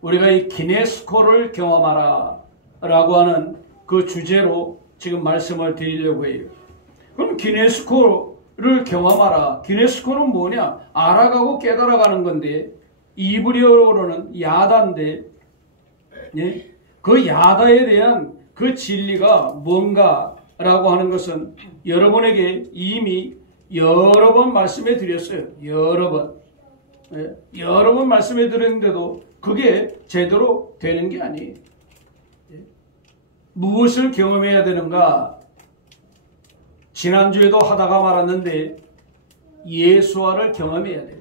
우리가 이 기네스코를 경험하라 라고 하는 그 주제로 지금 말씀을 드리려고 해요. 그럼 기네스코를 경험하라. 기네스코는 뭐냐? 알아가고 깨달아가는 건데, 이브리어로는 야다인데, 예? 그 야다에 대한 그 진리가 뭔가라고 하는 것은 여러분에게 이미 여러 번 말씀해 드렸어요. 여러 번. 예? 여러 번 말씀해 드렸는데도 그게 제대로 되는 게 아니에요. 예? 무엇을 경험해야 되는가? 지난주에도 하다가 말았는데 예수와를 경험해야 돼요.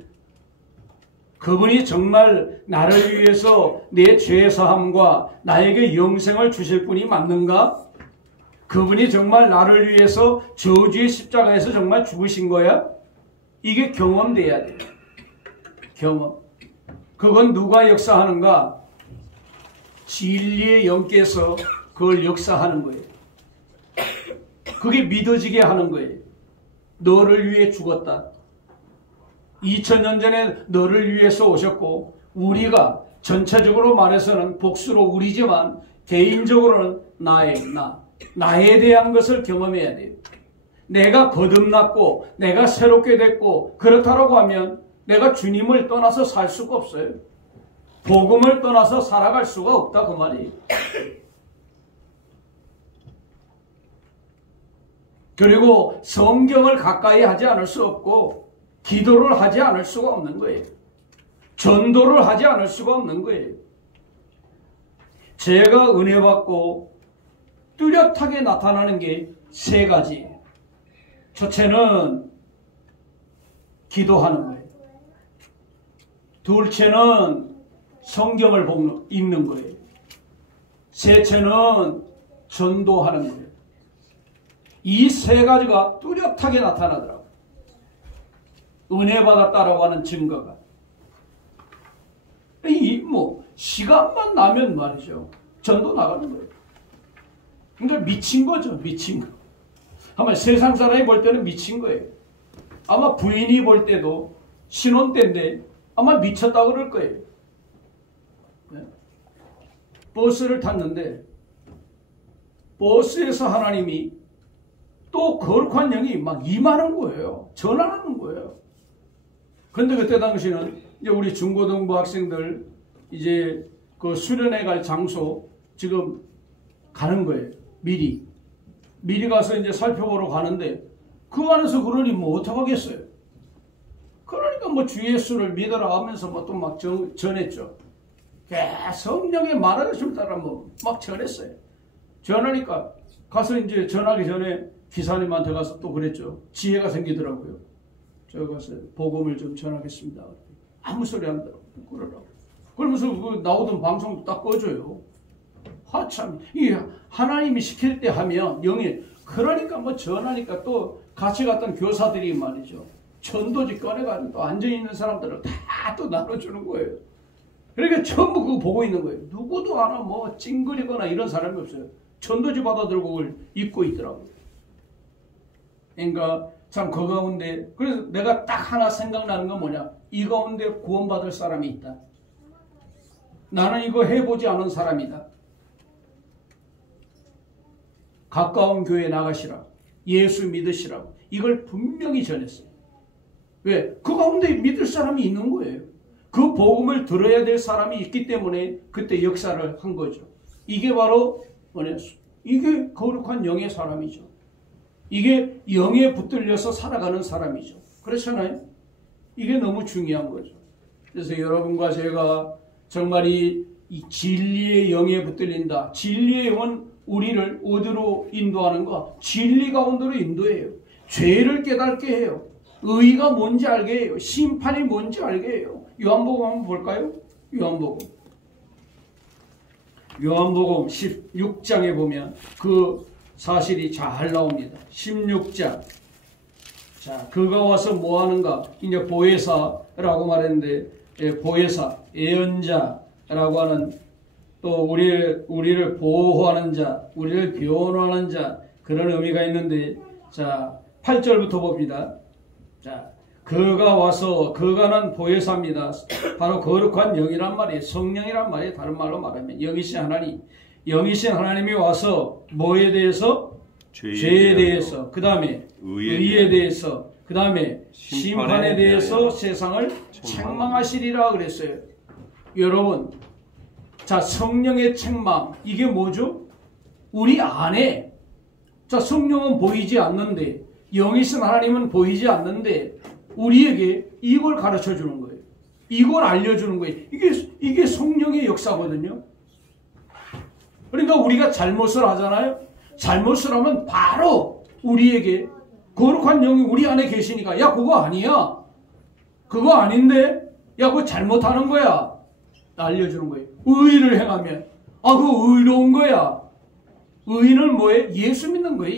그분이 정말 나를 위해서 내 죄사함과 나에게 영생을 주실 분이 맞는가? 그분이 정말 나를 위해서 저주의 십자가에서 정말 죽으신 거야? 이게 경험돼야 돼요. 경험. 그건 누가 역사하는가? 진리의 영께서 그걸 역사하는 거예요. 그게 믿어지게 하는 거예요. 너를 위해 죽었다. 2000년 전에 너를 위해서 오셨고, 우리가 전체적으로 말해서는 복수로 우리지만 개인적으로는 나에 대한 것을 경험해야 돼요. 내가 거듭났고 내가 새롭게 됐고 그렇다고 하면 내가 주님을 떠나서 살 수가 없어요. 복음을 떠나서 살아갈 수가 없다 그 말이에요. 그리고 성경을 가까이 하지 않을 수 없고 기도를 하지 않을 수가 없는 거예요. 전도를 하지 않을 수가 없는 거예요. 제가 은혜 받고 뚜렷하게 나타나는 게 세 가지예요. 첫째는 기도하는 거예요. 둘째는 성경을 읽는 거예요. 셋째는 전도하는 거예요. 이 세 가지가 뚜렷하게 나타나더라고요. 은혜 받았다라고 하는 증거가. 시간만 나면 말이죠. 전도 나가는 거예요. 그러니까 미친 거죠. 미친 거. 아마 세상 사람이 볼 때는 미친 거예요. 아마 부인이 볼 때도 신혼 때인데 아마 미쳤다고 그럴 거예요. 네? 버스를 탔는데 버스에서 하나님이 또 거룩한 영이 막 임하는 거예요. 전하는 거예요. 그런데 그때 당시는 이제 우리 중고등부 학생들 이제 그 수련회 갈 장소 지금 가는 거예요. 미리 가서 이제 살펴보러 가는데 그 안에서 그러니 뭐 어떡하겠어요. 그러니까 뭐 주 예수를 믿어라 하면서 뭐 또 막 전했죠. 성령의 말하심을 따라 뭐 막 전했어요. 전하니까 가서 이제 전하기 전에 기사님한테 가서 또 그랬죠. 지혜가 생기더라고요. 저 가서 복음을 좀 전하겠습니다. 아무 소리 안 들어. 그러라고. 그러면서 그 나오던 방송도 딱 꺼줘요. 하참, 이 하나님이 시킬 때 하면 영이, 그러니까 뭐 전하니까 또 같이 갔던 교사들이 말이죠. 전도지 꺼내가지고 또 앉아있는 사람들을 다 또 나눠주는 거예요. 그러니까 전부 그거 보고 있는 거예요. 누구도 하나 뭐 찡그리거나 이런 사람이 없어요. 전도지 받아들고 그걸 입고 있더라고요. 그러니까 참 그 가운데, 그래서 내가 딱 하나 생각나는 건 뭐냐. 이 가운데 구원받을 사람이 있다. 나는 이거 해보지 않은 사람이다. 가까운 교회에 나가시라. 예수 믿으시라고. 이걸 분명히 전했어요. 왜? 그 가운데 믿을 사람이 있는 거예요. 그 복음을 들어야 될 사람이 있기 때문에 그때 역사를 한 거죠. 이게 바로 뭐냐? 이게 거룩한 영의 사람이죠. 이게 영에 붙들려서 살아가는 사람이죠. 그렇잖아요? 이게 너무 중요한 거죠. 그래서 여러분과 제가 정말 이 진리의 영에 붙들린다. 진리의 영은 우리를 어디로 인도하는가? 진리 가운데로 인도해요. 죄를 깨닫게 해요. 의가 뭔지 알게 해요. 심판이 뭔지 알게 해요. 요한복음 한번 볼까요? 요한복음 16장에 보면 그 사실이 잘 나옵니다. 16장. 자, 그가 와서 뭐 하는가? 이제 보혜사라고 말했는데, 보혜사, 예언자라고 하는 또 우리를 보호하는 자, 우리를 변호하는 자, 그런 의미가 있는데, 자, 8절부터 봅니다. 자, 그가 와서 그가는 보혜사입니다. 바로 거룩한 영이란 말이에요. 성령이란 말이에요. 다른 말로 말하면 영이신 하나님. 영이신 하나님이 와서 뭐에 대해서? 죄에 대해서. 그 다음에 의에 대해서. 그 다음에 심판에 대해서 세상을 책망하시리라 그랬어요. 여러분, 자, 성령의 책망, 이게 뭐죠? 우리 안에, 자, 성령은 보이지 않는데, 영이신 하나님은 보이지 않는데, 우리에게 이걸 가르쳐 주는 거예요. 이걸 알려주는 거예요. 이게 성령의 역사거든요. 그러니까 우리가 잘못을 하잖아요. 잘못을 하면 바로 우리에게 거룩한 영이 우리 안에 계시니까, 야, 그거 아니야. 그거 아닌데, 야, 그거 잘못하는 거야. 알려주는 거예요. 의를 행하면, 아, 그거 의로운 거야. 의는 뭐예요? 예수 믿는 거예요.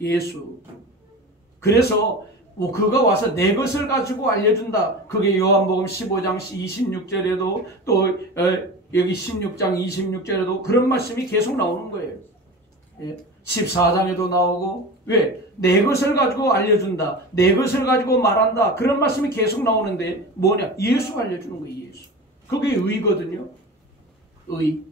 예수. 그래서 뭐 그가 와서 내 것을 가지고 알려준다. 그게 요한복음 15장 26절에도 또 여기 16장 26절에도 그런 말씀이 계속 나오는 거예요. 14장에도 나오고, 왜? 내 것을 가지고 알려준다. 내 것을 가지고 말한다. 그런 말씀이 계속 나오는데 뭐냐? 예수 알려주는 거예요. 예수. 그게 의거든요. 의.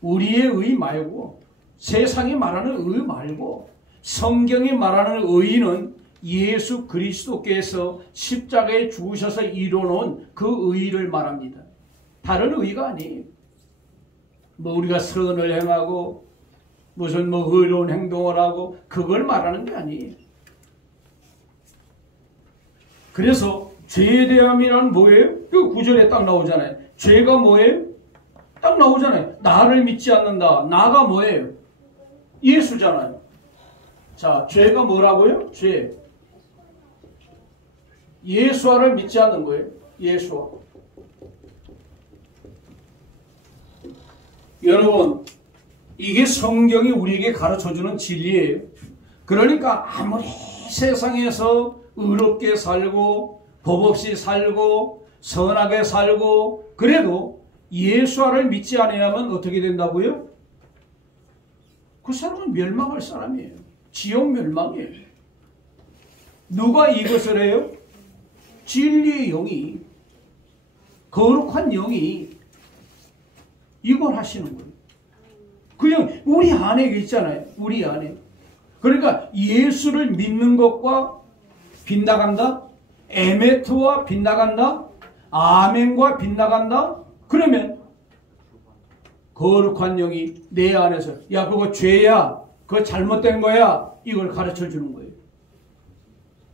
우리의 의 말고, 세상이 말하는 의 말고, 성경이 말하는 의는 예수 그리스도께서 십자가에 죽으셔서 이뤄놓은 그 의를 말합니다. 다른 의가 아니에요. 뭐 우리가 선을 행하고 무슨 뭐 의로운 행동을 하고 그걸 말하는 게 아니에요. 그래서 죄에 대함이란 뭐예요? 그 구절에 딱 나오잖아요. 죄가 뭐예요? 딱 나오잖아요. 나를 믿지 않는다. 나가 뭐예요? 예수잖아요. 자, 죄가 뭐라고요? 죄. 예수와를 믿지 않는 거예요. 예수와. 여러분, 이게 성경이 우리에게 가르쳐주는 진리예요. 그러니까 아무리 세상에서 의롭게 살고 법 없이 살고 선하게 살고 그래도 예수와를 믿지 않으면 어떻게 된다고요? 그 사람은 멸망할 사람이에요. 지옥 멸망이에요. 누가 이것을 해요? 진리의 영이, 거룩한 영이 이걸 하시는 거예요. 그 영, 우리 안에 있잖아요. 우리 안에. 그러니까 예수를 믿는 것과 빗나간다? 에메트와 빗나간다? 아멘과 빗나간다? 그러면 거룩한 영이 내 안에서, 야, 그거 죄야. 그거 잘못된 거야. 이걸 가르쳐 주는 거예요.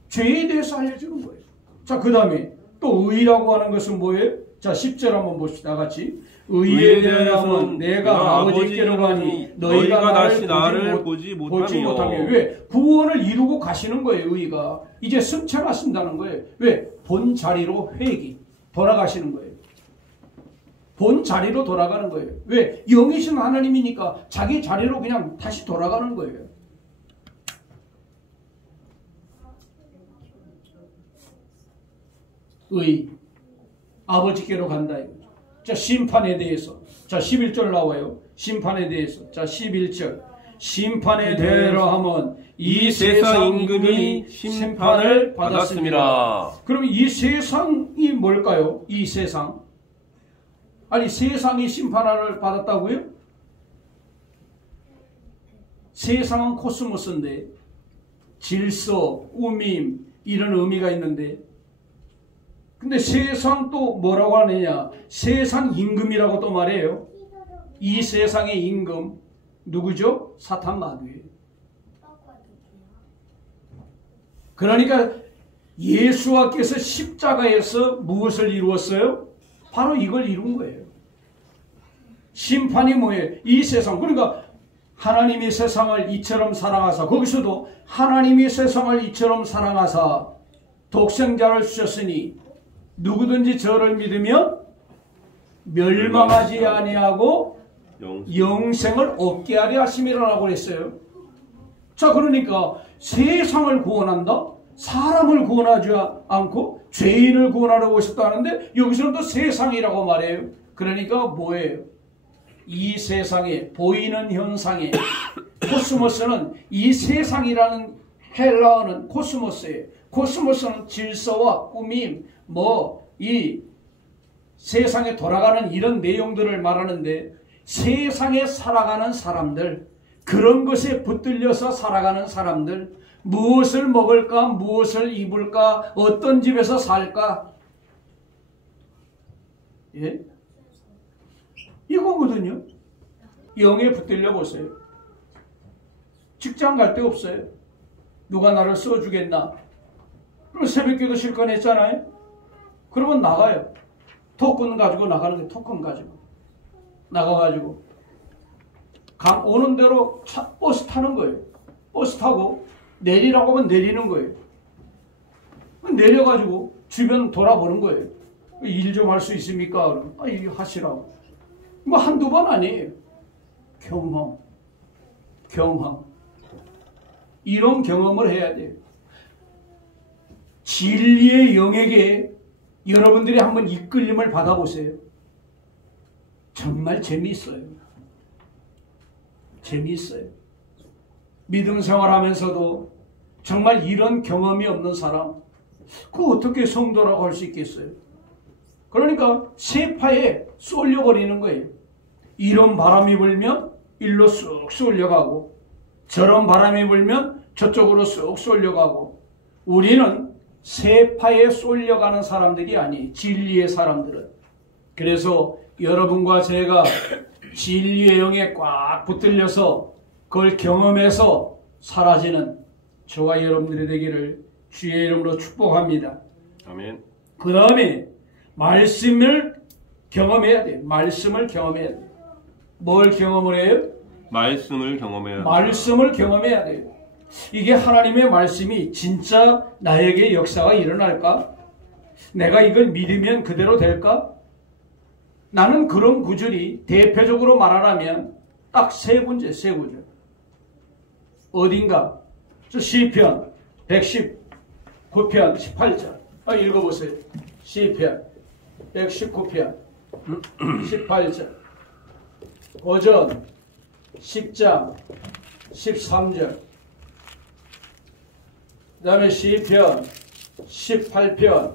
죄에 대해서 알려주는 거예요. 자, 그 다음에 또 의라고 하는 것은 뭐예요? 자, 10절 한번 봅시다. 같이. 의에 대하여는 내가 아버지께로 가니 너희가 다시 나를 보지 못하며. 왜? 구원을 이루고 가시는 거예요. 의가. 이제 승천하신다는 거예요. 왜? 본 자리로 회귀. 돌아가시는 거예요. 본 자리로 돌아가는 거예요. 왜? 영이신 하나님이니까 자기 자리로 그냥 다시 돌아가는 거예요. 의. 아버지께로 간다. 자, 심판에 대해서. 자, 11절 나와요. 심판에 대해서. 자, 11절. 심판에 대하여 하면 이 세상 임금이 심판을 받았습니다. 그럼 이 세상이 뭘까요? 이 세상. 아니, 세상이 심판을 받았다고요? 세상은 코스모스인데 질서, 우밈 이런 의미가 있는데, 근데 세상 또 뭐라고 하느냐? 세상 임금이라고 또 말해요. 이 세상의 임금 누구죠? 사탄 마귀예요. 그러니까 예수와께서 십자가에서 무엇을 이루었어요? 바로 이걸 이룬 거예요. 심판이 뭐예요? 이 세상. 그러니까 하나님이 세상을 이처럼 사랑하사, 거기서도 하나님이 세상을 이처럼 사랑하사 독생자를 주셨으니 누구든지 저를 믿으면 멸망하지 아니하고 영생을 얻게 하려 하심이라고 했어요. 자, 그러니까 세상을 구원한다? 사람을 구원하지 않고 죄인을 구원하려고 오셨다는데 여기서는 또 세상이라고 말해요. 그러니까 뭐예요? 이 세상에 보이는 현상에 코스모스는 이 세상이라는 헬라어는 코스모스예요. 코스모스는 질서와 꾸밈, 이 세상에 돌아가는 이런 내용들을 말하는데, 세상에 살아가는 사람들, 그런 것에 붙들려서 살아가는 사람들, 무엇을 먹을까, 무엇을 입을까, 어떤 집에서 살까, 예? 이거거든요. 영에 붙들려 보세요. 직장 갈 데 없어요. 누가 나를 써주겠나? 그럼 새벽기도 실컷 했잖아요. 그러면 나가요. 토큰 가지고 나가는 게 토큰 가지고 나가가지고 오는 대로 버스 타는 거예요. 버스 타고 내리라고 하면 내리는 거예요. 내려가지고 주변 돌아보는 거예요. 일 좀 할 수 있습니까? 일 하시라고. 뭐 한두 번 아니에요. 경험. 이런 경험을 해야 돼요. 진리의 영에게 여러분들이 한번 이끌림을 받아보세요. 정말 재미있어요. 믿음 생활하면서도 정말 이런 경험이 없는 사람, 그 어떻게 성도라고 할 수 있겠어요? 그러니까 세파에 쏠려버리는 거예요. 이런 바람이 불면 일로 쑥 쏠려가고, 저런 바람이 불면 저쪽으로 쑥 쏠려가고, 우리는 세파에 쏠려가는 사람들이 아니, 진리의 사람들은. 그래서 여러분과 제가 진리의 영에 꽉 붙들려서 그걸 경험해서 사라지는 저와 여러분들이 되기를 주의 이름으로 축복합니다. 아멘. 그 다음에 말씀을 경험해야 돼요. 말씀을 경험해야 돼요. 뭘 경험을 해요? 말씀을 경험해야 돼요. 말씀을 경험해야 돼요. 이게 하나님의 말씀이 진짜 나에게 역사가 일어날까? 내가 이걸 믿으면 그대로 될까? 나는 그런 구절이 대표적으로 말하라면 딱 세 구절. 어딘가? 저 시편 119편 18절. 읽어보세요. 시편 119편 18절. 고전 10장 13절. 그 다음에 시편 18편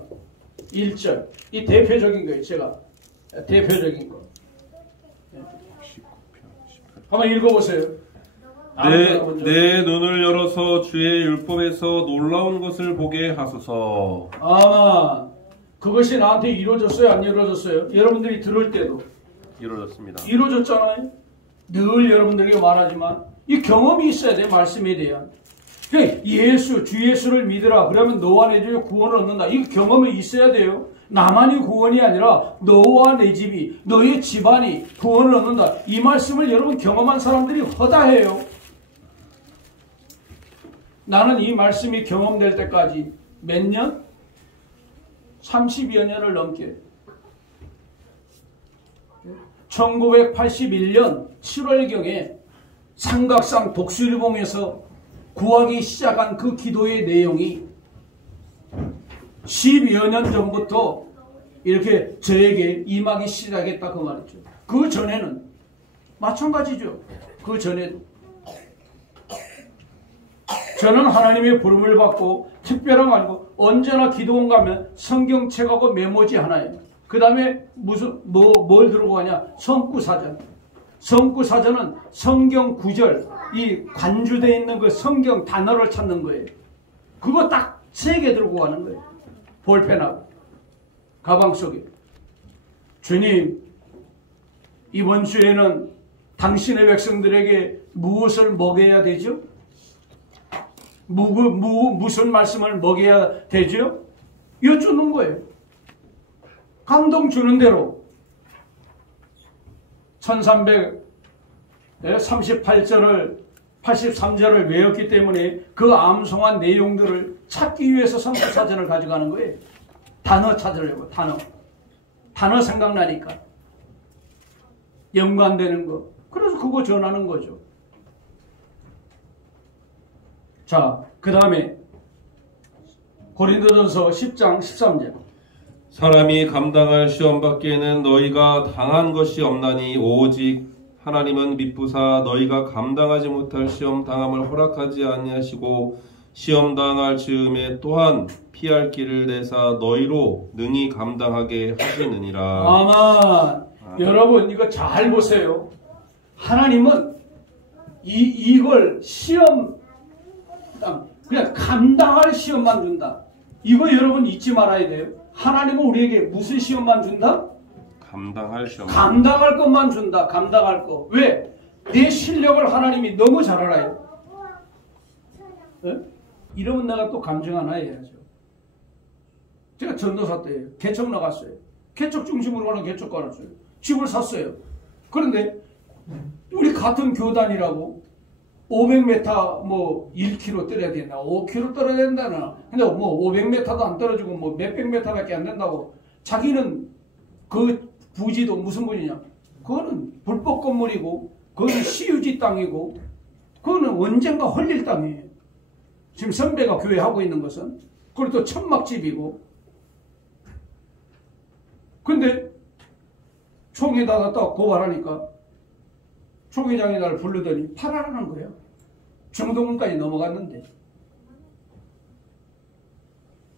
1절. 이 대표적인 거예요. 제가 대표적인 거. 한번 읽어보세요. 내 눈을 열어서 주의 율법에서 놀라운 것을 보게 하소서. 아마 그것이 나한테 이루어졌어요? 안 이루어졌어요? 여러분들이 들을 때도 이루어졌습니다. 이루어졌잖아요. 늘 여러분들에게 말하지만 이 경험이 있어야 돼. 말씀에 대한. 주 예수를 믿으라. 그러면 너와 내 집에 구원을 얻는다. 이 경험이 있어야 돼요. 나만이 구원이 아니라 너와 내 집이, 너의 집안이 구원을 얻는다. 이 말씀을 여러분 경험한 사람들이 허다해요. 나는 이 말씀이 경험될 때까지 몇 년? 30여 년을 넘게. 1981년 7월경에 삼각산 독수리봉에서 구하기 시작한 그 기도의 내용이 10여 년 전부터 이렇게 저에게 임하기 시작했다 그 말이죠. 그 전에는 마찬가지죠. 그 전에도 저는 하나님의 부름을 받고 특별한 거 아니고 언제나 기도원 가면 성경책하고 메모지 하나예요. 그 다음에 뭘 들고 가냐? 성구사전. 성구사전은 성경 구절, 이 관주되어 있는 그 성경 단어를 찾는 거예요. 그거 딱 3개 들고 가는 거예요. 볼펜하고 가방 속에. 주님, 이번 주에는 당신의 백성들에게 무엇을 먹여야 되죠? 무슨 말씀을 먹여야 되죠? 여쭈는 거예요. 감동 주는 대로 1338절을 83절을 외웠기 때문에 그 암송한 내용들을 찾기 위해서 성구사전을 가져가는 거예요. 단어 찾으려고. 단어 생각나니까 연관되는 거. 그래서 그거 전하는 거죠. 자, 그 다음에 고린도전서 10장 13절. 사람이 감당할 시험 밖에는 너희가 당한 것이 없나니 오직 하나님은 미쁘사 너희가 감당하지 못할 시험 당함을 허락하지 아니하시고 시험 당할 즈음에 또한 피할 길을 내사 너희로 능히 감당하게 하시느니라. 아마 여러분 이거 잘 보세요. 하나님은 이걸 시험 그냥 감당할 시험만 준다. 이거 여러분 잊지 말아야 돼요. 하나님은 우리에게 무슨 시험만 준다? 감당할 시험. 감당할 것만 준다. 감당할 거. 왜? 내 실력을 하나님이 너무 잘 알아요. 네? 이러면 내가 또 감정 하나 해야죠. 제가 전도사 때 개척 나갔어요. 개척 중심으로 가는 개척 가놨어요. 집을 샀어요. 그런데 우리 같은 교단이라고 500m 뭐 1km 떨어야 된다. 5km 떨어야 된다나. 근데 뭐 500m도 안 떨어지고 뭐 몇백 m밖에 안 된다고. 자기는 그 부지도 무슨 부지냐? 그거는 불법 건물이고 그거는 시유지 땅이고 그거는 언젠가 헐릴 땅이에요. 지금 선배가 교회 하고 있는 것은 그리고 또 천막집이고. 근데 총에다가 딱 고발하니까 총회장이 나를 부르더니 팔아라는 거예요. 중동까지 넘어갔는데.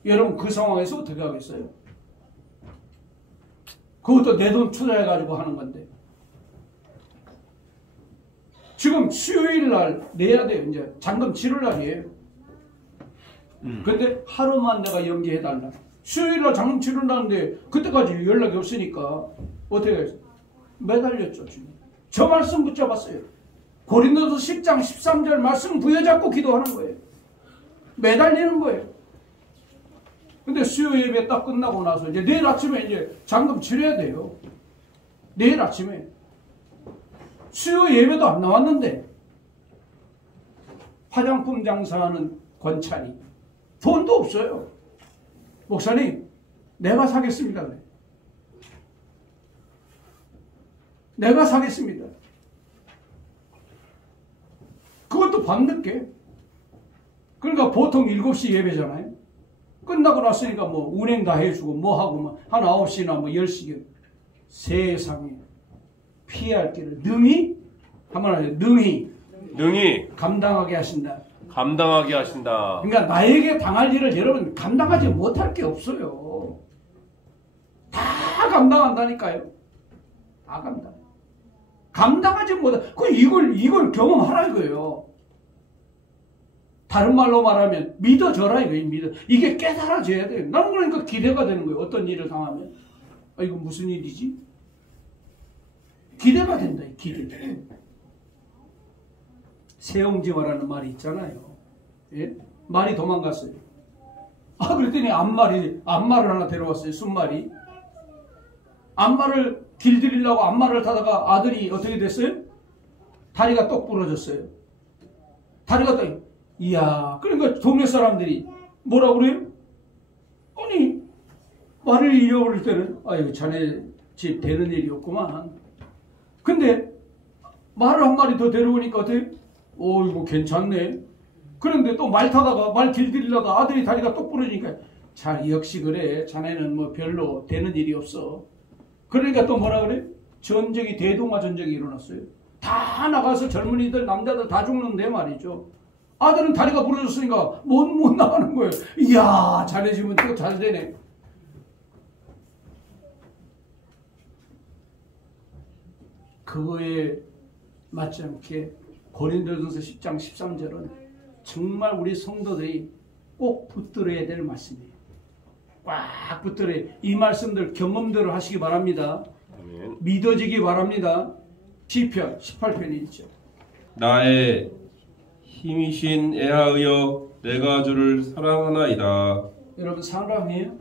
여러분 그 상황에서 어떻게 하겠어요? 그것도 내 돈 투자해가지고 하는 건데. 지금 수요일 날 내야 돼요. 이제 잔금 치를 날이에요. 근데 하루만 내가 연기해달라. 수요일 날 잔금 치를 날인데 그때까지 연락이 없으니까 어떻게 했어요? 매달렸죠. 지금. 저 말씀 붙잡았어요. 고린도서 10장 13절 말씀 부여잡고 기도하는 거예요. 매달리는 거예요. 근데 수요 예배 딱 끝나고 나서 이제 내일 아침에 이제 잔금 치러야 돼요. 내일 아침에. 수요 예배도 안 나왔는데 화장품 장사하는 권찰이 돈도 없어요. 목사님, 내가 사겠습니다. 그래. 내가 사겠습니다. 그것도 밤늦게. 그러니까 보통 7시 예배잖아요. 끝나고 났으니까 뭐 운행 다 해주고 뭐 하고 뭐 한 9시나 뭐 10시경. 세상에 피할 길을 능히 한번 하세요. 능히 감당하게 하신다. 감당하게 하신다. 그러니까 나에게 당할 일을 여러분 감당하지 못할 게 없어요. 다 감당한다니까요. 다 감당하지 못해. 이걸 경험하라 이거예요. 다른 말로 말하면 믿어져라 이거예요. 이게 깨달아져야 돼요. 나는 그러니까 기대가 되는 거예요. 어떤 일을 당하면 이거 무슨 일이지? 기대가 된다. 기대. 세옹지화라는 말이 있잖아요. 예? 말이 도망갔어요. 그랬더니 암말을 하나 데려왔어요. 순말이. 암말을 길들이려고 암말을 타다가 아들이 어떻게 됐어요? 다리가 똑 부러졌어요. 다리가 똑. 이야. 그러니까 동네 사람들이 뭐라 그래요? 아니 말을 잃어버릴 때는 아유 자네 집 되는 일이 없구만. 근데 말을 한 마리 더 데려오니까 어때요? 이거 괜찮네. 그런데 또 말 타다가 말 길들이려다 아들이 다리가 똑 부러지니까 자 역시 그래. 자네는 뭐 별로 되는 일이 없어. 그러니까 또 뭐라 그래? 전쟁이 대동아 전쟁이 일어났어요. 다 나가서 젊은이들 남자들 다 죽는데 말이죠. 아들은 다리가 부러졌으니까 못 나가는 거예요. 이야 자네 집은 또 잘 되네. 그거에 맞지 않게 고린도전서 10장 13절은 정말 우리 성도들이 꼭 붙들어야 될 말씀이에요. 꽉 붙들어야 이 말씀들 경험들을 하시기 바랍니다. 아멘. 믿어지기 바랍니다. 시편 18편이 있죠. 나의 힘이신 애하여 내가 주를 사랑하나이다. 여러분 사랑해요?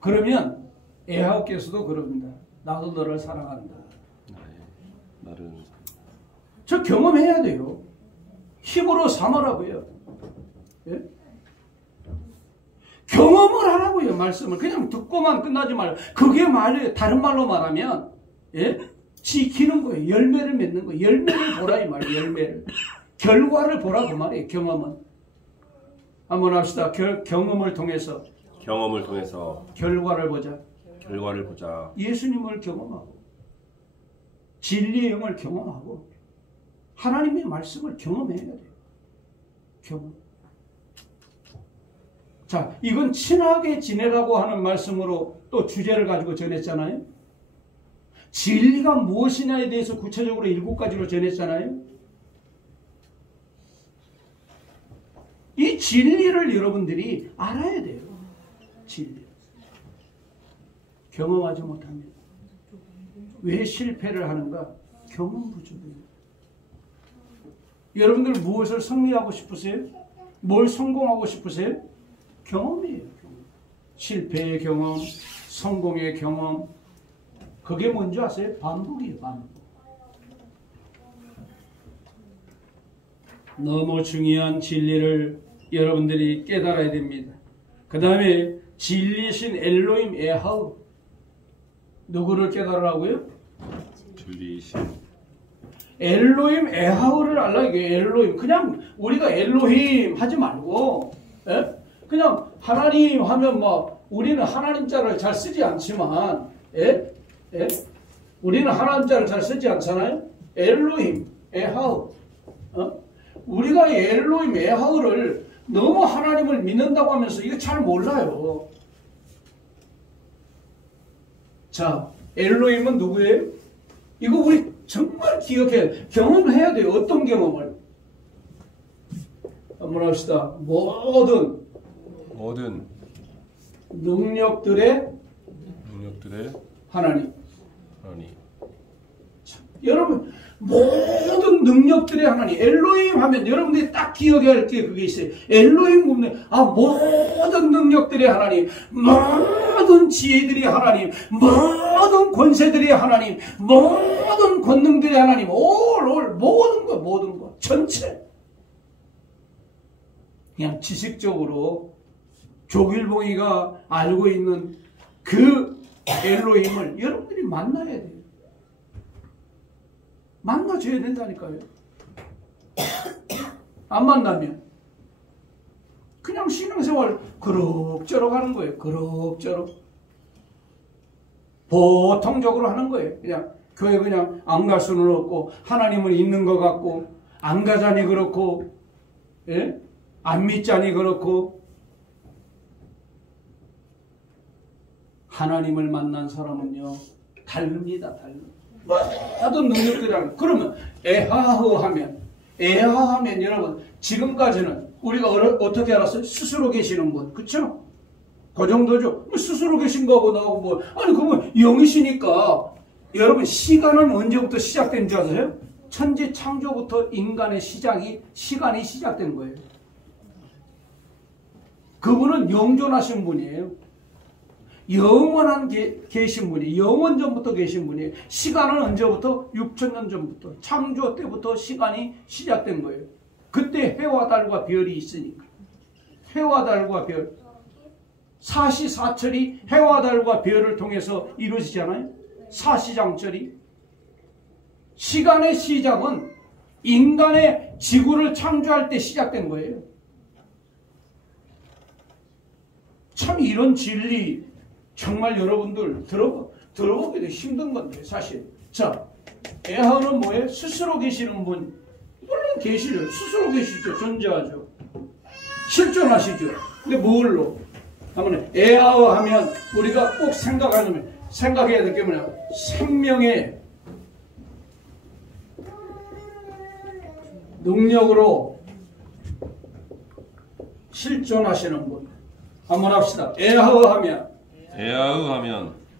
그러면 애하께서도 그럽니다. 나도 너를 사랑한다. 나를 저 경험해야 돼요. 힘으로 삼으라고요. 예? 경험을 하라고요. 말씀을 그냥 듣고만 끝나지 말고 그게 다른 말로 말하면 예? 지키는 거예요. 열매를 맺는 거예요. 열매를 보라 이 말이에요. 열매를 결과를 보라 그 말이에요. 경험은 한번 합시다. 경험을 통해서 결과를 보자. 예수님을 경험하고 진리의 영을 경험하고 하나님의 말씀을 경험해야 돼요. 경험. 자, 이건 친하게 지내라고 하는 말씀으로 또 주제를 가지고 전했잖아요. 진리가 무엇이냐에 대해서 구체적으로 7가지로 전했잖아요. 이 진리를 여러분들이 알아야 돼요. 진리. 경험하지 못합니다. 왜 실패를 하는가? 경험 부족이에요. 여러분들 무엇을 승리하고 싶으세요? 뭘 성공하고 싶으세요? 경험이에요. 경험. 실패의 경험, 성공의 경험. 그게 뭔지 아세요? 반복이에요. 반복. 너무 중요한 진리를 여러분들이 깨달아야 됩니다. 그 다음에 진리신 엘로힘 에하우. 누구를 깨달으라고요? 진리신 엘로힘 에하우를 알라. 이게 엘로힘. 그냥 우리가 엘로힘 하지 말고, 예? 그냥 하나님 하면 뭐 우리는 하나님 자를 잘 쓰지 않지만, 예? 예? 우리는 하나님 자를 잘 쓰지 않잖아요. 엘로힘 에하우. 우리가 엘로힘 에하우를 너무 하나님을 믿는다고 하면서 이거 잘 몰라요. 자, 엘로힘은 누구예요? 이거 우리 정말 기억해. 경험해야 돼요. 어떤 경험을? 한번 합시다. 모든 능력들의 하나님. 여러분, 모든 능력들의 하나님. 엘로힘 하면 여러분들이 딱 기억해야 할 게 그게 있어요. 엘로힘 보면 모든 능력들의 하나님, 모든 지혜들의 하나님, 모든 권세들의 하나님, 모든 권능들의 하나님, 모든 것 전체. 그냥 지식적으로 조길봉이가 알고 있는 그 엘로힘을 여러분들이 만나야 돼요. 만나줘야 된다니까요. 안 만나면 그냥 신앙생활 그럭저럭 하는 거예요. 그럭저럭 보통적으로 하는 거예요. 그냥 교회 그냥 안 갈 수는 없고 하나님은 있는 것 같고 안 가자니 그렇고, 예? 안 믿자니 그렇고. 하나님을 만난 사람은요 다릅니다. 모든 능력들이라는. 그러면 에하흐 하면 여러분 지금까지는 우리가 어떻게 알았어요? 스스로 계시는 분, 그쵸? 그 정도죠. 스스로 계신 거하고 나하고 뭐, 아니 그러면 영이시니까. 여러분 시간은 언제부터 시작된 줄 아세요? 천지 창조부터 인간의 시간이 시작된 거예요. 그분은 영존하신 분이에요. 영원한 계신 분이, 영원전부터 계신 분이에요. 시간은 언제부터? 6천년 전부터, 창조 때부터 시간이 시작된 거예요. 그때 해와 달과 별이 있으니까. 해와 달과 별, 사시사철이 해와 달과 별을 통해서 이루어지잖아요. 사시장철이. 시간의 시작은 인간의 지구를 창조할 때 시작된 거예요. 참 이런 진리 정말 여러분들 들어보기도 힘든 건데 사실. 자, 에하는 뭐예요? 스스로 계시는 분. 물론 계시죠. 스스로 계시죠. 존재하죠. 실존하시죠. 근데 뭘로? 한번 에하와 하면 우리가 꼭 생각해야 될 게 뭐냐? 생명의 능력으로 실존하시는 분. 한번 합시다. 에하우 하면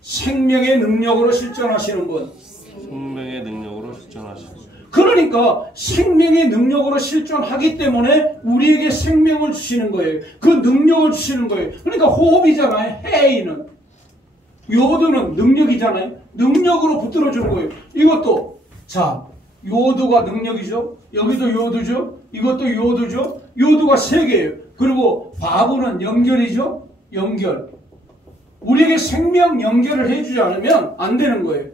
생명의 능력으로 실존하시는 분. 생명의 능력으로 실존하시는 분. 그러니까 생명의 능력으로 실존하기 때문에 우리에게 생명을 주시는 거예요. 그 능력을 주시는 거예요. 그러니까 호흡이잖아요. 헤이는. 요드는 능력이잖아요. 능력으로 붙들어주는 거예요. 이것도 자, 요드가 능력이죠. 여기도 요드죠. 이것도 요드죠. 요드가 3개예요. 그리고 바브는 연결이죠. 연결. 우리에게 생명 연결을 해주지 않으면 안 되는 거예요.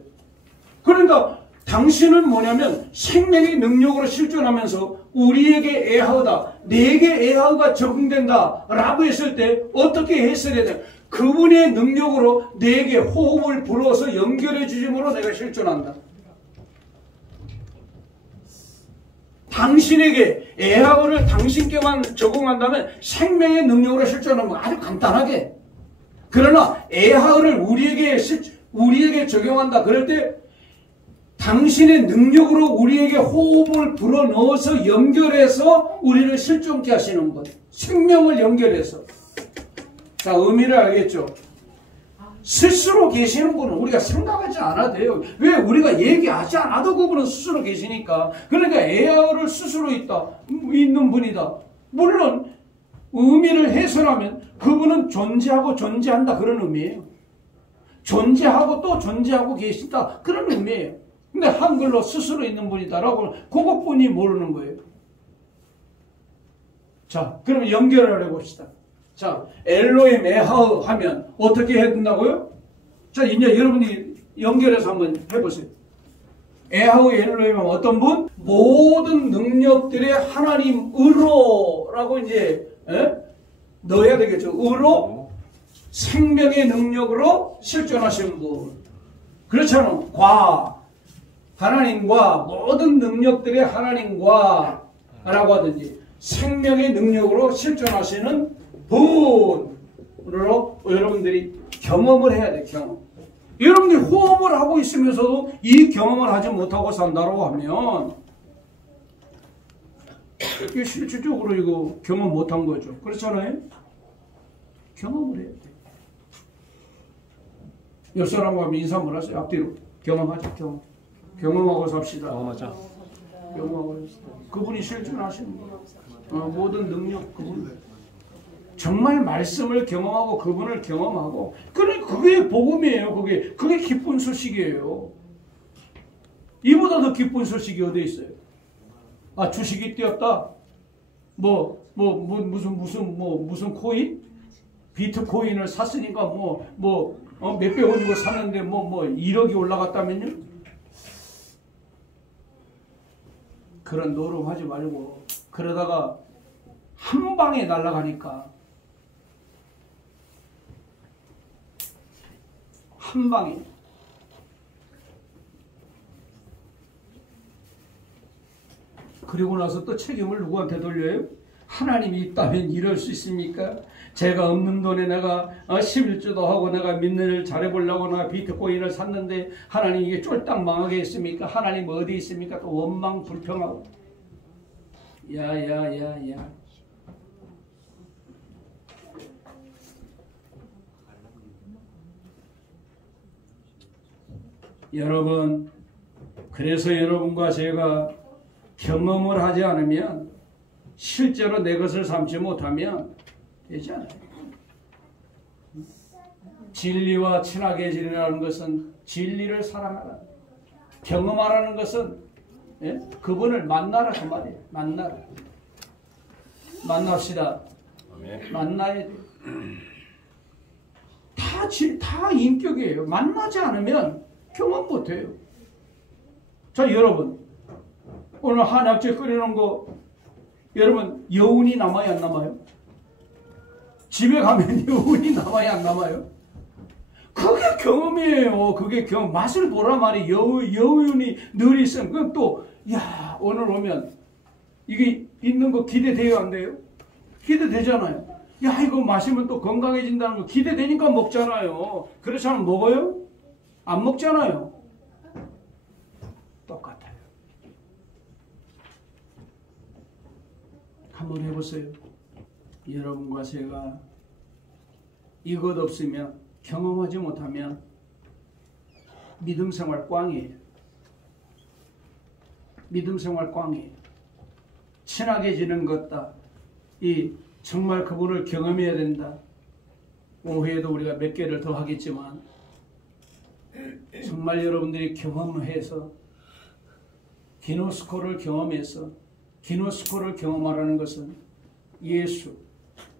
그러니까 당신은 뭐냐면 생명의 능력으로 실존하면서 우리에게 에하우다, 내게 에하우가 적용된다 라고 했을 때 어떻게 해석해야 돼요? 그분의 능력으로 내게 호흡을 불어서 연결해 주심으로 내가 실존한다. 당신에게 에하오를 당신께만 적용한다면 생명의 능력으로 실천하는 건 아주 간단하게. 그러나 에하오를 우리에게 적용한다. 그럴 때 당신의 능력으로 우리에게 호흡을 불어넣어서 연결해서 우리를 실존케 하시는 분. 생명을 연결해서. 자, 의미를 알겠죠? 스스로 계시는 분은 우리가 생각하지 않아도 돼요. 왜? 우리가 얘기하지 않아도 그분은 스스로 계시니까. 그러니까 에하오를 스스로 있는 분이다. 물론 의미를 해설하면 그분은 존재하고 존재한다 그런 의미예요. 존재하고 또 존재하고 계신다 그런 의미예요. 근데 한글로 스스로 있는 분이다라고 그것뿐이 모르는 거예요. 자, 그럼 연결을 해봅시다. 자, 엘로힘 에하오 하면 어떻게 해야 된다고요? 자, 이제 여러분이 연결해서 한번 해보세요. 에하오 엘로힘은 어떤 분? 모든 능력들의 하나님으로 라고 이제 넣어야 되겠죠. 으로 생명의 능력으로 실존하신 분. 그렇잖아요. 하나님과 모든 능력들의 하나님과 라고 하든지 생명의 능력으로 실존하시는 분으로 여러분들이 경험을 해야 돼요. 경험. 여러분들이 호흡을 하고 있으면서도 이 경험을 하지 못하고 산다고 하면 이게 실질적으로 이거 경험 못한 거죠. 그렇잖아요? 경험을 해야 돼요. 옆 사람과 하면 인사 못 하세요? 앞뒤로. 경험하죠. 경험하고 삽시다. 경험하자. 경험하고 삽시다. 그분이 실존하시는 거예요. 모든 능력 그분. 정말 말씀을 경험하고 그분을 경험하고 그게 복음이에요. 그게 기쁜 소식이에요. 이보다 더 기쁜 소식이 어디 있어요? 아, 주식이 뛰었다. 무슨 코인? 비트코인을 샀으니까 몇백 원 주고 샀는데 1억이 올라갔다면요? 그런 노름하지 말고 그러다가 한 방에 날아가니까 한 방에 그리고 나서 또 책임을 누구한테 돌려요? 하나님이 있다면 이럴 수 있습니까? 제가 없는 돈에 내가 11조도 하고 내가 믿는 일 잘해보려고 내가 비트코인을 샀는데 하나님 이게 쫄딱 망하게 했습니까? 하나님 어디 있습니까? 또 원망 불평하고 야 여러분, 그래서 여러분과 제가 경험을 하지 않으면 실제로 내 것을 삼지 못하면 되지 않아요. 진리와 친하게 지내라는 것은 진리를 사랑하라. 경험하라는 것은 그분을 만나라 그 말이에요. 만납시다. 만나야 돼요. 다 인격이에요. 만나지 않으면 경험 못해요. 자, 여러분 오늘 한약재 끓이는 거 여러분 여운이 남아요 안 남아요? 집에 가면 여운이 남아요 안 남아요? 그게 경험이에요. 그게 경험. 맛을 보라 말이 여운이 늘 있으면 그럼 또 오늘 오면 이게 있는 거 기대돼요 안 돼요? 기대되잖아요. 이거 마시면 또 건강해진다는 거 기대되니까 먹잖아요. 그렇지 않으면 먹어요? 안 먹잖아요. 똑같아요. 한번 해보세요. 여러분과 제가 이것 없으면 경험하지 못하면 믿음 생활 꽝이에요. 믿음 생활 꽝이에요. 친하게 지는 것다. 정말 그분을 경험해야 된다. 오후에도 우리가 몇 개를 더 하겠지만 정말 여러분들이 경험해서 기노스코를 경험해서 기노스코를 경험하라는 것은 예수,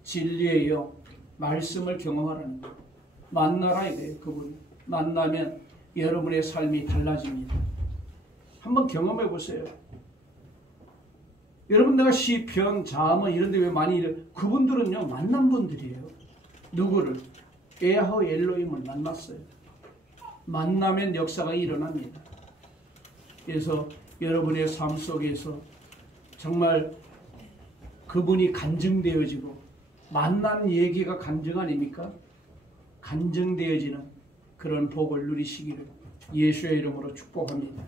진리의 영, 말씀을 경험하라는 것. 만나라 이거예요. 그분 만나면 여러분의 삶이 달라집니다. 한번 경험해 보세요. 여러분 내가 시편, 잠언 이런 데 왜 많이 그분들은요 만난 분들이에요. 누구를? 에하오 엘로힘을 만났어요. 만나면 역사가 일어납니다. 그래서 여러분의 삶 속에서 정말 그분이 간증되어지고 만난 얘기가 간증 아닙니까? 간증되어지는 그런 복을 누리시기를 예수의 이름으로 축복합니다.